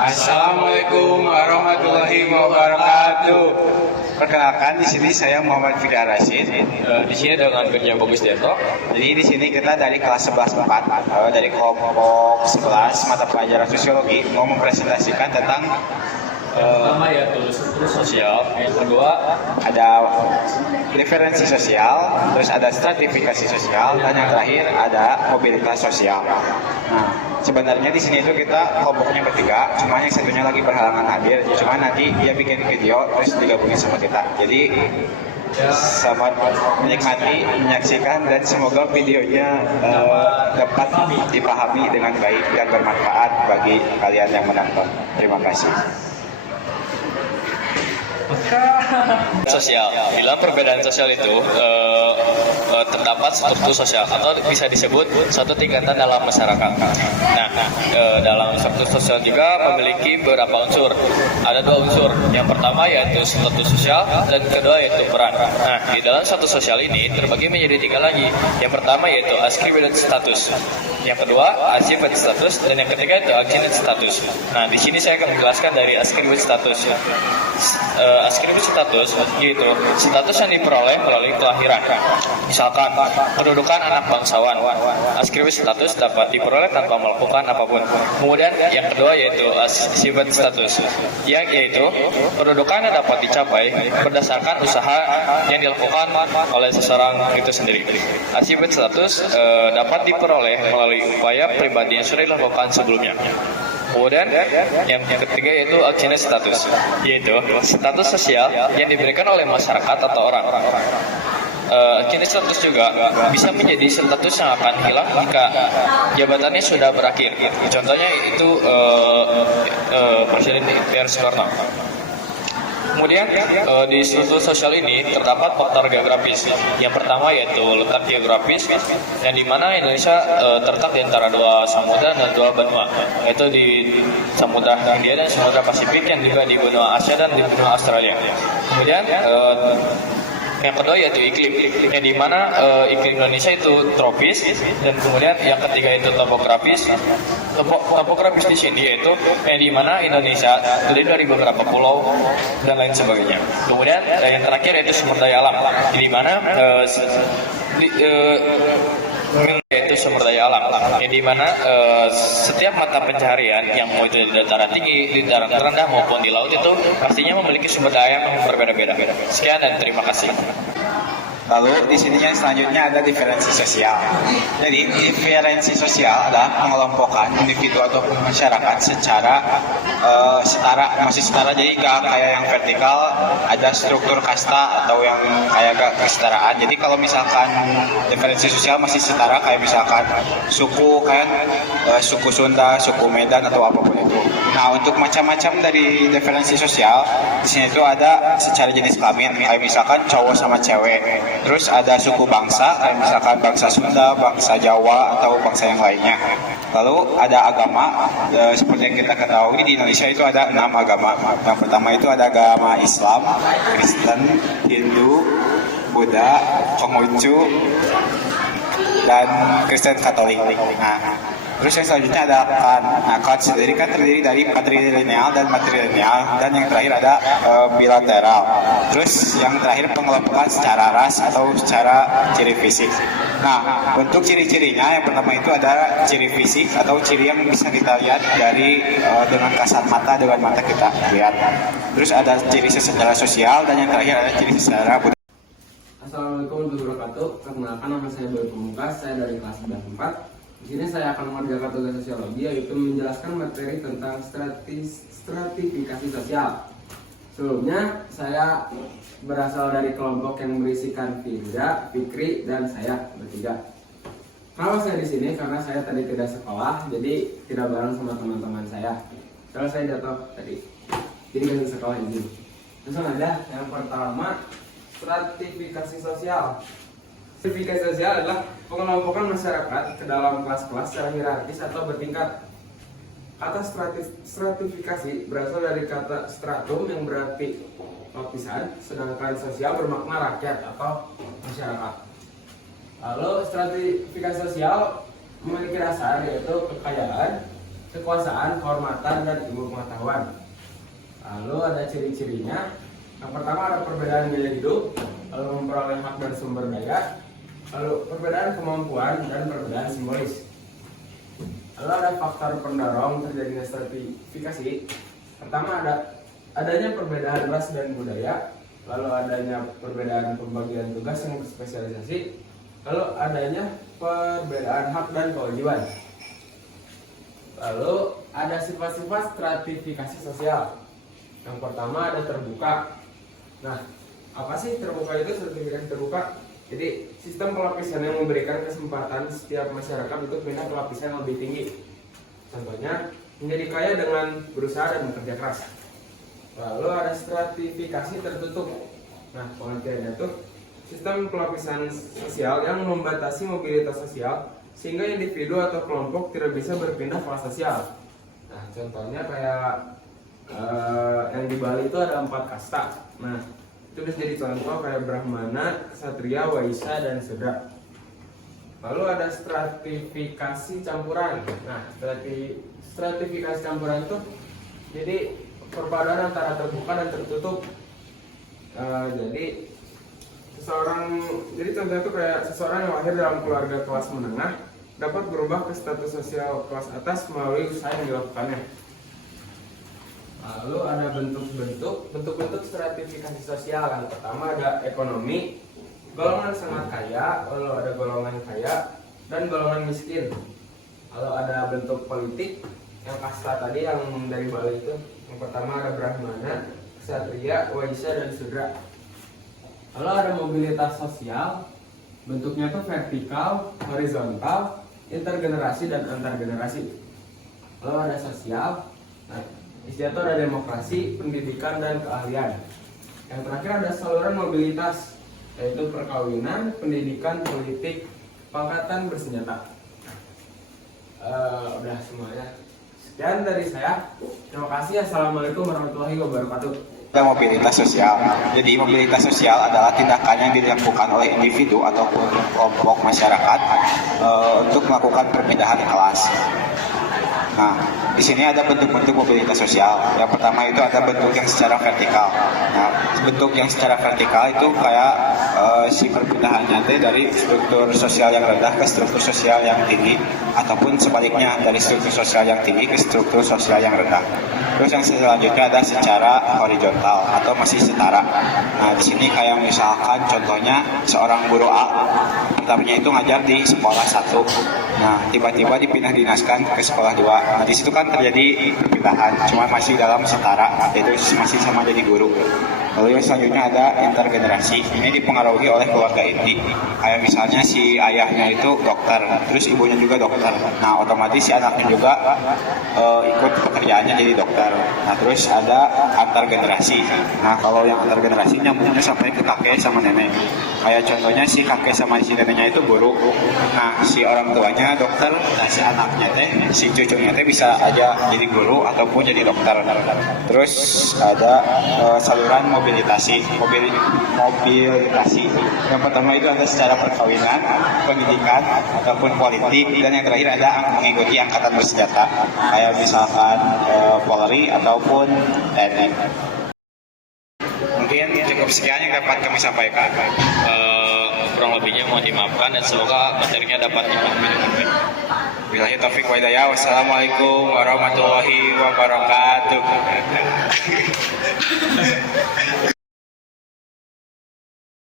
Assalamualaikum warahmatullahi wabarakatuh. Perkenalkan, di sini saya Muhammad Fidar Rashid. Di sini dengan Benja Bagus Dento. Jadi di sini kita dari kelas 11-4, dari kelompok 11 mata pelajaran sosiologi mau mempresentasikan tentang Pertama yaitu struktur sosial, yang kedua ada diferensi sosial, terus ada stratifikasi sosial, dan yang terakhir ada mobilitas sosial. Nah, sebenarnya di sini itu kita kelompoknya bertiga, cuma yang satunya lagi berhalangan hadir. Cuma nanti dia bikin video terus digabungin sama kita. Jadi selamat menikmati, menyaksikan, dan semoga videonya dapat dipahami dengan baik dan bermanfaat bagi kalian yang menonton. Terima kasih. sosial. Bila perbedaan sosial itu terdapat struktur sosial atau bisa disebut suatu tingkatan dalam masyarakat. Nah, dalam struktur sosial juga memiliki beberapa unsur. Ada dua unsur. Yang pertama yaitu status sosial dan kedua yaitu peran. Nah, di dalam status sosial ini terbagi menjadi tiga lagi. Yang pertama yaitu ascribed status. Yang kedua achieved status dan yang ketiga itu achieved status. Nah, di sini saya akan menjelaskan dari ascribed status. Ascribed status yaitu status yang diperoleh melalui kelahiran. Misalkan kedudukan anak bangsawan. Ascribed status dapat diperoleh tanpa melakukan apapun. Kemudian yang kedua yaitu achieved status, yang yaitu kedudukan yang dapat dicapai berdasarkan usaha yang dilakukan oleh seseorang itu sendiri. Achieved status dapat diperoleh melalui upaya pribadi yang sudah dilakukan sebelumnya. Kemudian yang ketiga yaitu achieved status, yaitu status sosial yang diberikan oleh masyarakat atau orang. Achieved status juga bisa menjadi status yang akan hilang jika jabatannya sudah berakhir. Contohnya itu Presiden PR Soekarno. Kemudian di struktur sosial ini terdapat faktor geografis. Yang pertama yaitu letak geografis, yang dimana Indonesia terletak di antara dua samudra dan dua benua, yaitu di Samudra Hindia dan Samudra Pasifik, yang juga di benua Asia dan di benua Australia. Kemudian yang kedua yaitu iklim, yang dimana iklim Indonesia itu tropis, dan kemudian yang ketiga itu topografis. Topografis di sini yaitu yang dimana Indonesia terdiri dari beberapa pulau dan lain sebagainya. Kemudian yang terakhir yaitu sumber daya alam, di mana yaitu sumber daya alam, yang dimana setiap mata pencaharian yang mau itu di dataran tinggi, di dataran rendah maupun di laut itu pastinya memiliki sumber daya yang berbeda-beda. Sekian dan terima kasih. Lalu di sini yang selanjutnya ada diferensi sosial. Jadi diferensi sosial adalah pengelompokan individu atau masyarakat secara masih setara. Jadi gak kayak yang vertikal, ada struktur kasta atau yang kayak gak kesetaraan. Jadi kalau misalkan diferensi sosial masih setara, kayak misalkan suku suku Sunda, suku Medan atau apapun itu. Nah, untuk macam-macam dari diferensi sosial di sini itu ada secara jenis kelamin, kayak misalkan cowok sama cewek. Terus ada suku bangsa, kayak misalkan bangsa Sunda, bangsa Jawa, atau bangsa yang lainnya. Lalu ada agama, seperti yang kita ketahui di Indonesia itu ada 6 agama. Yang pertama itu ada agama Islam, Kristen, Hindu, Buddha, Konghucu, dan Kristen Katolik. Nah, terus yang selanjutnya ada kan. Nah, kan sendiri kan terdiri dari patrilineal dan matrilineal, dan yang terakhir ada bilateral. Terus yang terakhir pengelompokan secara ras atau secara ciri fisik. Nah, untuk ciri-cirinya yang pertama itu ada ciri fisik atau ciri yang bisa kita lihat dari dengan kasat mata, dengan mata kita lihat. Terus ada ciri secara sosial, dan yang terakhir ada ciri secara budaya. Assalamualaikum warahmatullahi wabarakatuh. Perkenalkan, nama saya Boy Pamungkas, saya dari kelas 94. Di sini saya akan mengerjakan tugas sosiologi, yaitu menjelaskan materi tentang stratifikasi sosial. Sebelumnya, saya berasal dari kelompok yang berisikan Findra, Fikri, dan saya bertiga. Kenapa saya di sini? Karena saya tadi tidak sekolah, jadi tidak bareng sama teman-teman saya. Kalau saya jatuh tadi, jadi tidak sekolah ini. Langsung aja, yang pertama, stratifikasi sosial. Stratifikasi sosial adalah pengelompokan masyarakat ke dalam kelas-kelas secara hierarkis atau bertingkat. Kata stratifikasi berasal dari kata stratum yang berarti lapisan, sedangkan sosial bermakna rakyat atau masyarakat. Lalu stratifikasi sosial memiliki dasar yaitu kekayaan, kekuasaan, kehormatan, dan ilmu pengetahuan. Lalu ada ciri-cirinya. Yang pertama ada perbedaan gaya hidup, lalu memperoleh hak dan sumber daya, lalu perbedaan kemampuan dan perbedaan simbolis. Lalu ada faktor pendorong terjadinya stratifikasi. Pertama adanya perbedaan ras dan budaya, lalu adanya perbedaan pembagian tugas yang berspesialisasi, lalu adanya perbedaan hak dan kewajiban. Lalu ada sifat-sifat stratifikasi sosial. Yang pertama ada terbuka. Nah, apa sih terbuka itu? Stratifikasi terbuka. Jadi sistem pelapisan yang memberikan kesempatan setiap masyarakat untuk pindah ke lapisan yang lebih tinggi. Contohnya menjadi kaya dengan berusaha dan bekerja keras. Lalu ada stratifikasi tertutup. Nah, pengertiannya itu sistem pelapisan sosial yang membatasi mobilitas sosial sehingga individu atau kelompok tidak bisa berpindah kelas sosial. Nah, contohnya kayak yang di Bali itu ada 4 kasta. Nah, itu bisa jadi contoh kayak Brahmana, Ksatria, Waisya, dan Sudra. Lalu ada stratifikasi campuran. Nah, stratifikasi campuran itu jadi perpaduan antara terbuka dan tertutup. Jadi contohnya itu kayak seseorang yang lahir dalam keluarga kelas menengah dapat berubah ke status sosial kelas atas melalui usaha yang dilakukannya. Lalu ada bentuk-bentuk stratifikasi sosial. Yang pertama ada ekonomi, golongan sangat kaya, lalu ada golongan kaya, dan golongan miskin. Lalu ada bentuk politik, yang kasta tadi yang dari Bali itu. Yang pertama ada Brahmana, Ksatria, Waisya, dan Sudra. Lalu ada mobilitas sosial, bentuknya itu vertikal, horizontal, intergenerasi, dan antargenerasi. Lalu ada sosial, nah, istilah itu ada demokrasi, pendidikan, dan keahlian. Yang terakhir ada saluran mobilitas, yaitu perkawinan, pendidikan, politik, pangkatan, bersenjata. Udah semuanya. Sekian dari saya. Terima kasih. Assalamualaikum warahmatullahi wabarakatuh. Ada mobilitas sosial. Jadi mobilitas sosial adalah tindakan yang dilakukan oleh individu ataupun kelompok masyarakat untuk melakukan perpindahan kelas. Nah, di sini ada bentuk-bentuk mobilitas sosial. Yang pertama itu ada bentuk yang secara vertikal. Nah, bentuk yang secara vertikal itu kayak si perpindahannya dari struktur sosial yang rendah ke struktur sosial yang tinggi, ataupun sebaliknya dari struktur sosial yang tinggi ke struktur sosial yang rendah. Terus yang selanjutnya ada secara horizontal atau masih setara. Nah, di sini kayak misalkan contohnya seorang guru A, pertamanya itu ngajar di sekolah 1. Nah, tiba-tiba dipindah dinaskan ke sekolah 2. Nah, di situ kan terjadi perpindahan, cuma masih dalam setara, yaitu masih sama jadi guru. Lalu yang selanjutnya ada intergenerasi. Ini dipengaruhi oleh keluarga inti. Kayak misalnya si ayahnya itu dokter, terus ibunya juga dokter. Nah, otomatis si anaknya juga ikut pekerjaannya jadi dokter. Nah, terus ada antar generasi. Nah, kalau yang antar generasi nyambungnya sampai ke kakek sama nenek. Kayak contohnya si kakek sama si neneknya itu guru. Nah, si orang tuanya dokter, nah si anaknya si cucunya bisa aja jadi guru ataupun jadi dokter. Terus ada saluran mobilisasi. Yang pertama itu ada secara perkawinan, pendidikan ataupun politik, dan yang terakhir ada mengikuti angkatan bersenjata kayak misalkan Polri ataupun TNI. Mungkin cukup sekian yang dapat kami sampaikan. Kurang lebihnya mohon dimaafkan dan semoga materinya dapat dipahami dengan baik. Billahi taufiq wa hidayah. Wassalamualaikum warahmatullahi wabarakatuh.